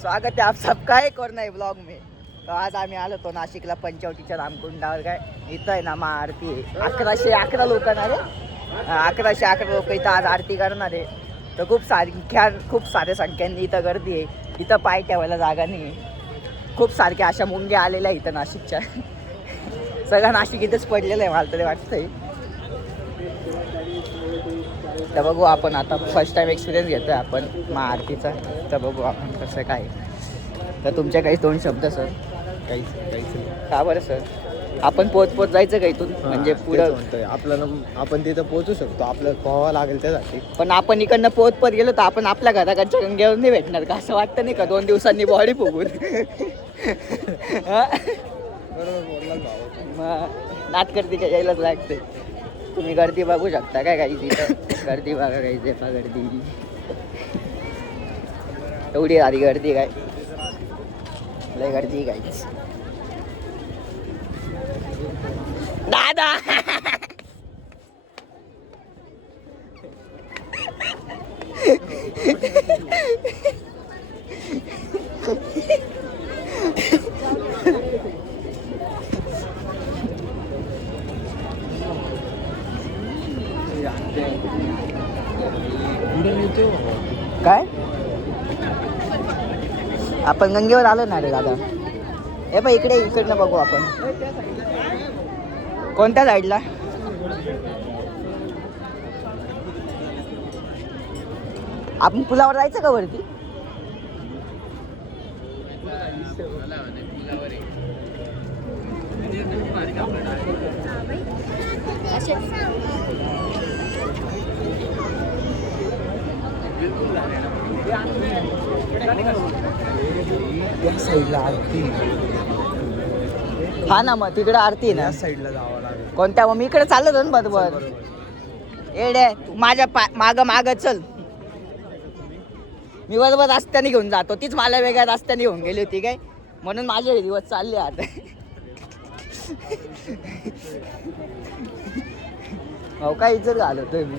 स्वागत है आप सबका एक और नए ब्लॉग में। तो आज आम्ही आलो तो नाशिकला पंचवटीच्या रामकुंडावर। काय इथं आहे ना आरती आहे। 1111 लोक ना रे, 1111 लोक इथं आज आरती करणार आहे। तर खूप साऱ्या संख्यांनी इथं गर्दी आहे। इथं पाय ठेवायला जागा नाही आहे। खूप सारख्या अशा मुंग्या आलेल्या इथं नाशिकच्या। सगळं नाशिक इथंच पडलेलं आहे मला तरी वाटतंय। तर बघू आपण आता फर्स्ट टाइम एक्सपिरियन्स घेतोय आपण महाआरतीचा। तर बघू आपण कसं काय। तर तुमच्या काही दोन शब्द सर? काहीच का बरं सर? आपण पोच जायचं का इथून? म्हणजे पुढं म्हणतोय आपल्याला आपण तिथं पोहोचू शकतो, आपल्याला पोहावं लागेल त्यासाठी। पण आपण इकडनं पोत गेलो तर आपण आपल्या घराकडच्या गंगेवर नाही भेटणार का? असं वाटतं नाही का 2 दिवसांनी बॉडी फुगून? बरोबर बोलला भाऊ। मग नाटकर्ती काय यायलाच लागते। तुम्ही गर्दी बघू शकता काय काही तिथं? गर्दी बघा काही जेपा गर्दी एवढी आधी गर्दी काय लय गर्दी काहीच। दादा काय आपण गंगेवर आलो ना रे दादा? हे पण इकडनं बघू आपण कोणत्या साईडला। आपण पुलावर जायचं का वरती? या साईडला आरती। हा ना मग तिकडे आरती आहे ना। या साईडला जावं लागेल। कोणत्या? मग मी इकडे चाललो होतो ना बरोबर। एडे तू माझ्या माग चल। मी बरोबर रस्त्याने घेऊन जातो, तीच मला वेगळ्या रस्त्याने घेऊन गेली होती काय, म्हणून माझे दिवस चालले आता। हो काय इज्जत घालवतोय मी?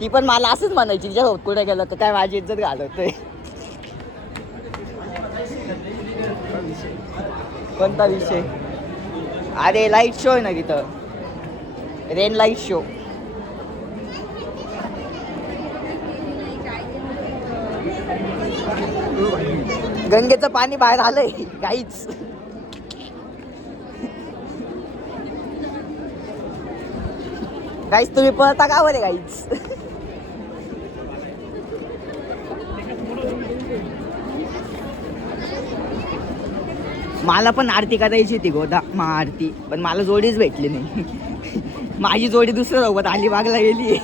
ती पण मला असंच म्हणायची, ज्या कुठे गेलं तर काय माझी इज्जत घालवतोय। कोणता विषय? अरे लाईट शो आहे ना तिथं, रेन लाईट शो। गंगेचं पाणी बाहेर आलंय काहीच। काहीच तुम्ही पळता का बरे काहीच? मला पण आरती करायची होती गोदा महाआरती, पण मला जोडीच भेटली नाही। माझी जोडी दुसऱ्या सोबत अलिबागला गेली।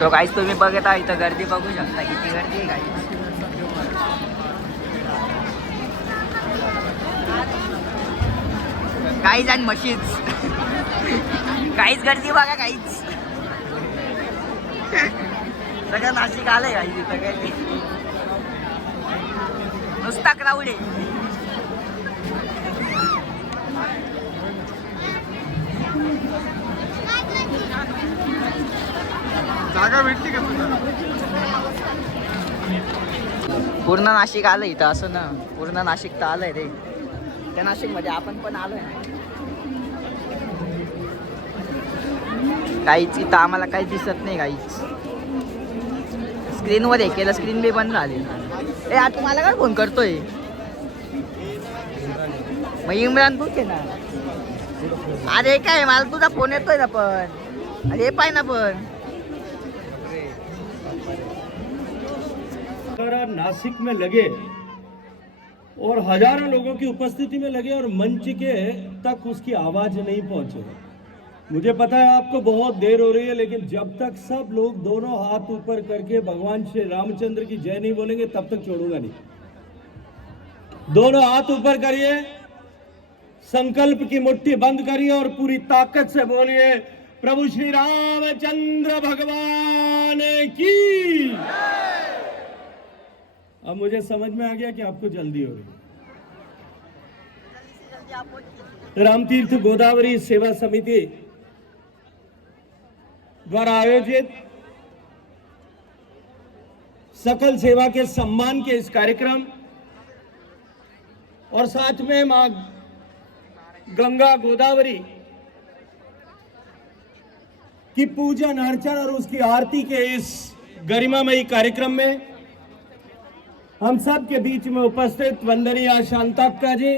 तो काहीच तुम्ही बघता इथं गर्दी बघू शकता, किती गर्दी आहे काही। काहीच आणि मशीच काहीच गर्दी बघा काहीच। सगळं नाशिक आलंय काही तिथं काय नुसता क्राऊड आहे। जागा भेटली का तुला? पूर्ण नाशिक आलं इथं असं ना, पूर्ण नाशिक तर आलंय रे। त्या नाशिक मध्ये आपण पण आलोय। काहीच इथं आम्हाला काही दिसत नाही काहीच। स्क्रीनवर हे केलं, स्क्रीन बी बंद झाली। ए आता तुम्हाला काय फोन करतोय? मग इम्रान तूच आहे ना? अरे काय मला तुझा फोन येतोय ना पण। अरे पाय ना पण नासिक में लगे और हजारों लोगों की उपस्थिति में लगे और मंच के तक उसकी आवाज नहीं पहुंचे। मुझे पता है आपको बहुत देर हो रही है, लेकिन जब तक सब लोग दोनों हाथ ऊपर करके भगवान श्री रामचंद्र की जय नहीं बोलेंगे तब तक छोड़ूंगा नहीं। दोनों हाथ ऊपर करिए, संकल्प की मुट्ठी बंद करिए और पूरी ताकत से बोलिए प्रभु श्री रामचंद्र भगवान की। अब मुझे समझ में आ गया कि आपको जल्दी हो रही है। रामतीर्थ गोदावरी सेवा समिति द्वारा आयोजित सकल सेवा के सम्मान के इस कार्यक्रम और साथ में मां गंगा गोदावरी की पूजन अर्चन और उसकी आरती के इस गरिमामयी कार्यक्रम में हम सब के बीच में उपस्थित वंदनीय शांताक्का जी,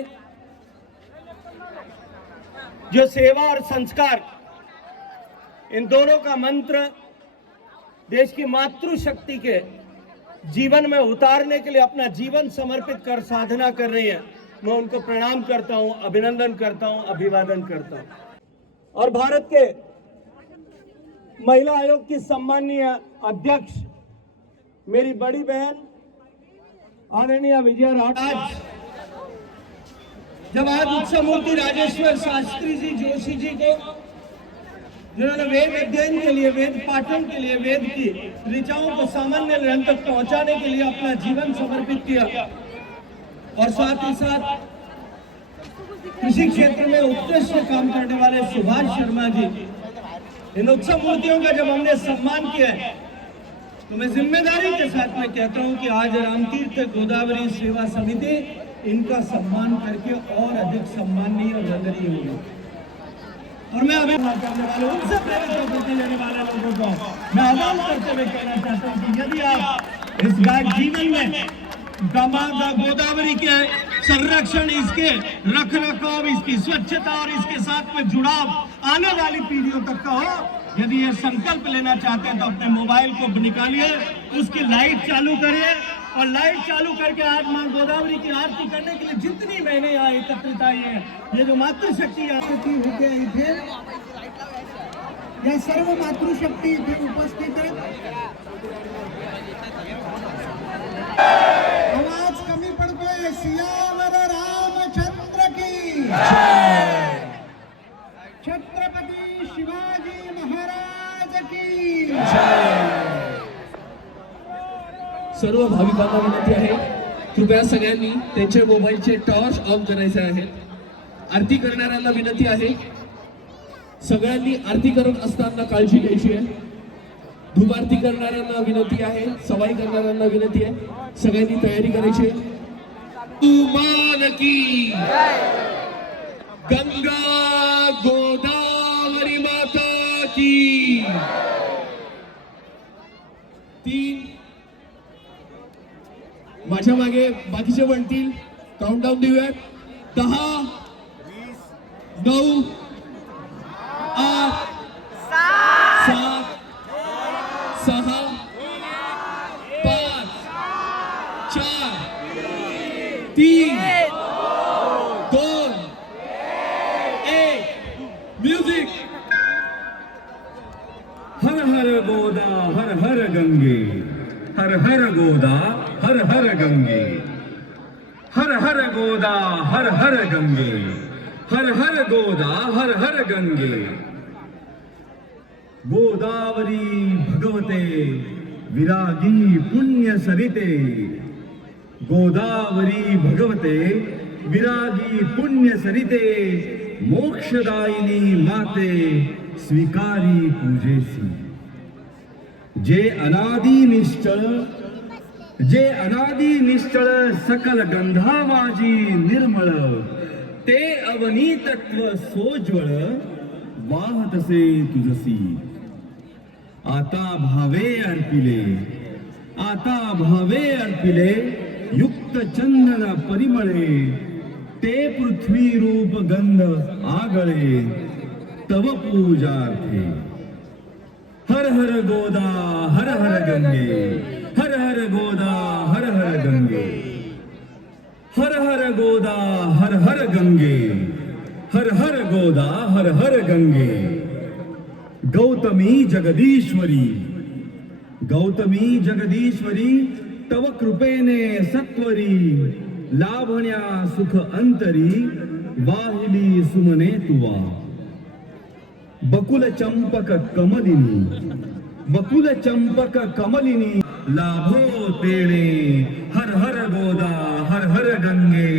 जो सेवा और संस्कार इन दोनों का मंत्र देश की मातृशक्ति के जीवन में उतारने के लिए अपना जीवन समर्पित कर साधना कर रही है, मैं उनको प्रणाम करता हूं, अभिनंदन करता हूं, अभिवादन करता हूं। और भारत के महिला आयोग की सम्माननीय अध्यक्ष मेरी बड़ी बहन आदरणीय विजया राठौर, जब आज उत्सव मूर्ति राजेश्वर शास्त्री जी जोशी जी को, जिन्होंने वेद अध्ययन के लिए, वेद पाठन के लिए, वेद की ऋचाओं को सामान्य जन तक पहुंचाने के लिए अपना जीवन समर्पित किया, और साथ ही साथ कृषि क्षेत्र में उत्कृष्ट काम करने वाले सुभाष शर्मा जी, इन उत्सव मूर्तियों का जब हमने सम्मान किया है तो मैं जिम्मेदारी के साथ में कहता हूं कि आज रामतीर्थ गोदावरी सेवा समिति इनका सम्मान करके और अधिक सम्माननीय और वंदनीय होगी। और मैं अभी करने वाले उनसे प्रेरित होकर लेने वाले लोगों को मैं आह्वान करते हुए कहना चाहता हूं कि यदि आप इस गाय जीवन में गंगा गोदावरी के संरक्षण, इसके रख रखाव, इसकी स्वच्छता और इसके साथ में जुड़ाव आने वाली पीढ़ियों तक का हो, यदि ये संकल्प लेना चाहते हैं तो अपने मोबाइल को निकालिए, उसकी लाइट चालू करिए और लाइट चालू करके आज मां गोदावरी की आरती करने के लिए जितनी मैंने यहाँ एकत्रित आई है, ये जो मातृशक्ती आरती होते इथे या सर्व मातृशक्ती इथे उपस्थित आहेत। आवाज कमी पडतोय। सियावर रामचंद्र की जय, छत्रपती शिवाजी महाराज की जय। सर्व भाविकांना विनंती आहे, कृपया सगळ्यांनी त्यांचे मोबाईलचे टॉर्च ऑन करायचे आहेत। आरती करणाऱ्यांना विनंती आहे, सगळ्यांनी आरती करत असताना काळजी घ्यायची आहे। धूप आरती करणाऱ्यांना विनंती आहे, सवाई करणाऱ्यांना विनंती आहे, सगळ्यांनी तयारी करायची आहे। तुमान की गंगा गोदावरी माता की। 3 माझ्या मागे बाकीचे म्हणतील, काउंटडाऊन देऊयात। 10 9 8 7 6 5 4 3 2 1 म्युझिक। हर हर गोदा हर हर गंगे, हर हर गोदा हर हर गंगे, हर हर गोदा हर हर गंगे, हर हर गोदा हर हर गंगे। गोदावरी भगवते विरागी पुण्य सरिते, गोदावरी भगवते विरागी पुण्य सरिते, मोक्षदायिनी माते स्वीकारी पूजेसी। जे अनादि निश्चळ सकल गंधावाजी निर्मळ, ते अवनी तत्व सोज्वळ वाहतसे तुझसी। आता भावे अर्पिले युक्त चंदन परिमळे, ते पृथ्वी रूप गंध आगळे तव पूजार्थे। हर हर गोदा हर हर गंगे, हर हर गोदा हर हर गंगे, हर हर गोदा हर हर गंगे, हर हर गोदा हर हर गंगे। गौतमी जगदीश्वरी तव कृपेने सत्वरी, लाभण्या सुख अंतरी वाहिली सुमने तुवा। बकुल चंपक कमलिनी लाभो तेणे, हर हर गोदा हर हर गंगे,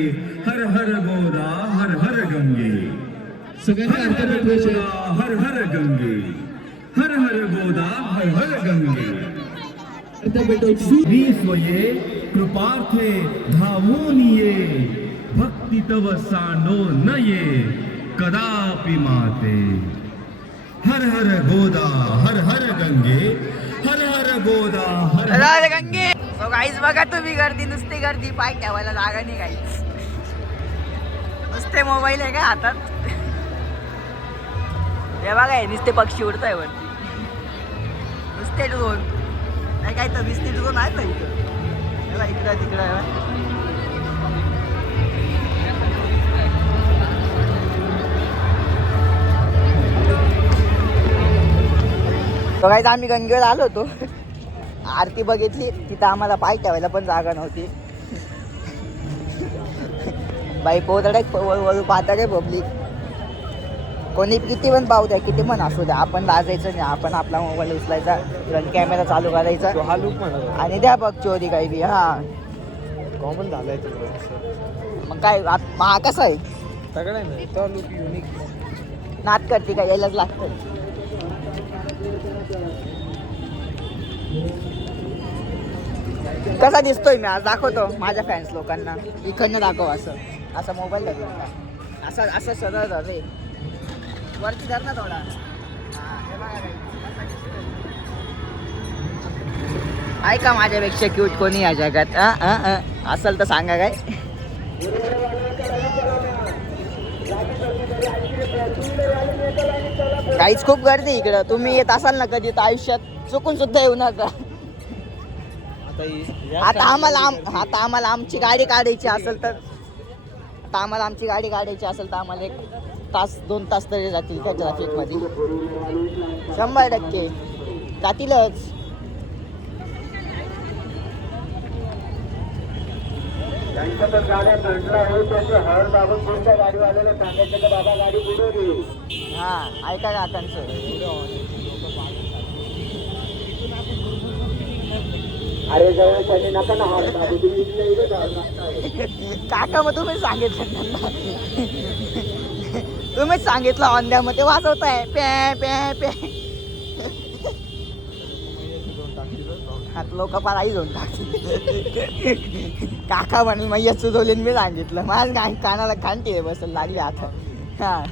हर हर गोदा हर हर गंगे। सगळ्यांनी आरती पेटवायची आहे। हर हर गंगे, हर हर गोदा हर हर गंगे, स्वये कृपार्थे धावून ये भक्ती तव सांडो न ये कदापि माते हर हर गोदा हर हर गंगे हर हर गोदा हर अरे गंगे. सो गाईज बघा तुम्ही गर्दी, नुसती गर्दी, पाय ठेवायला जागा नाही गाईज. नुसते मोबाईल आहे का हातात. हे बघा हे नुसते पक्षी उडताय वरती, नुसते ड्रोन. नाही काय तर नुसते ड्रोन आहेत ना इकडं. हे बघा इकडं तिकडं आहे बघा. तो गाईज आम्ही गंगेवर आलो होतो, आरती बघितली, तिथं आम्हाला पाय ठेवायला पण जागा नव्हती. बाई पोहतडे वळू पाहता काय पब्लिक. कोणी किती पण पाहू द्या, किती पण असू द्या, आपण लाजायचं नाही. आपण आपला मोबाईल उचलायचा, फ्रंट कॅमेरा चालू करायचा हा लुक म्हणा आणि द्या बघ चोरी काही बी. हा कॉमन झालाय मग काय हा कसा आहे, सगळं नाही तो लुक युनिक. नात करते काय, यायलाच लागतं. कसा दिसतोय मी आज दाखवतो माझ्या फॅन्स लोकांना. इकडनं दाखव असं, असं मोबाईल दाखव का असं, असं सरळ धर रे, वरती धर ना थोडा. हे बघा रे, कसा दिसतोय. आहे का माझ्यापेक्षा क्यूट कोणी या जगात? असेल तर सांगा काय. काहीच खूप गर्दी इकडं. तुम्ही येत असाल ना कधी तर आयुष्यात चुकून सुद्धा येऊ नका. आता आम्हाला आमची गाडी काढायची असेल तर, आता आम्हाला आमची गाडी काढायची असेल तर आम्हाला 1-2 तास तरी जातील त्या ट्रॅफिकमध्ये. 100% जातीलच. हा ऐका काकांचं. काका मग तुम्ही सांगितलं, तुम्हीच सांगितलं ऑन मध्ये वाजवताय प्या प्या प्या. आता लोक फार आई जाऊन टाकतील. काका म्हणे मैया सुचवले मी सांगितलं. माझ्या कानाला खांटी बसल लागली आता. हा